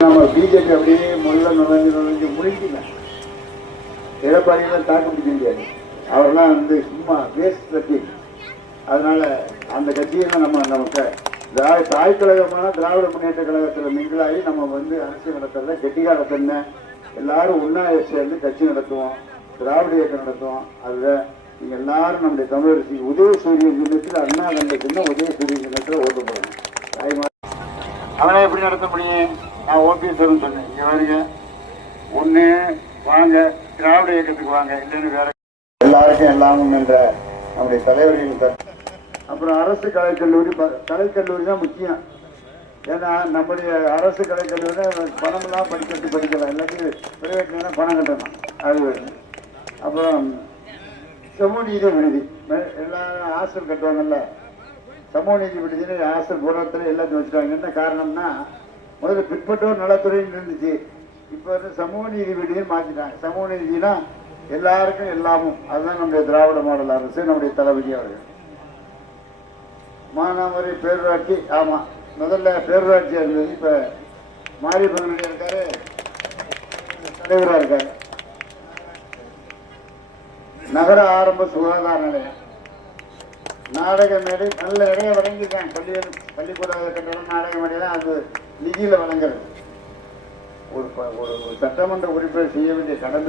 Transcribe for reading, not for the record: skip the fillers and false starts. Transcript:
நம்ம பிஜேபி அப்படியே நுழைஞ்சு முடிக்கல. எடப்பாடியெல்லாம் தாக்கு பிடிக்க முடியாது. அவரெல்லாம் சும்மா வேஸ்ட் கட்சி. அதனால அந்த கட்சியெல்லாம் நமக்கு தாய் கழகமான திராவிட முன்னேற்ற கழகத்தில் மிங்கிலாகி நம்ம அரசியல் நடத்துறத கெட்டிக்காரத்தன்மை எல்லாரும் ஒன்னா சேர்ந்து கட்சி நடத்துவோம், திராவிட இயக்கம் நடத்துவோம். அதுல நீங்க எல்லாரும் நம்முடைய தமிழரசி உதயசூரிய சின்னத்தில் அண்ணா கண்ட சின்னம் உதயசூரிய சின்னத்தில் ஓட்டு போடணும். அவனை எப்படி நடத்த முடியும்? நான் ஓபிஎஸ் சொன்னேன். இங்க வாருங்க, ஒண்ணு வாங்க திராவிட இயக்கத்துக்கு வாங்க, இல்லைன்னு வேற எல்லாருக்கும் எல்லாமும் என்ற நம்முடைய தலைவர்கள். அப்புறம் அரசு கலைக்கல்லூரி தான் முக்கியம். ஏன்னா நம்முடைய அரசு கலைக்கல்லூரி பணமெல்லாம் படிக்கலாம், எல்லாத்தையும் பிரைவேட்லாம் பணம் கட்டணும். அது அப்புறம் சமூக நீதி விடுதி எல்லாரும் ஹாஸ்டல் கட்டுவாங்கல்ல, சமூக நீதி விடுதின்னு ஹாஸ்டல் பூரத்தில் எல்லாத்தையும் வச்சுட்டாங்க. என்ன காரணம்னா முதல்ல பிற்பட்டோர் நலத்துறைன்னு இருந்துச்சு, இப்போ சமூக நீதி விடுதின்னு மாற்றிட்டாங்க. சமூக நீதினா எல்லாருக்கும் எல்லாமும். அதுதான் நம்முடைய திராவிட மாடல் அரசு, நம்முடைய தளபதி அவர்கள். மானாமரி பேரூராட்சி, ஆமா முதல்ல பேரூராட்சியா இருந்தது, இப்ப மாரியப்பனுடைய இருக்காரு, தலைவரா இருக்காரு. நகர ஆரம்ப சுகாதார நிலையம், நாடக மேடை நல்ல நிறைய வழங்கியிருக்காங்க. பள்ளிக்கூட கட்டணம் நாடக மேடையெல்லாம் அது நிதியில வழங்குறது. ஒரு சட்டமன்ற உறுப்பினர் செய்ய வேண்டிய கடமை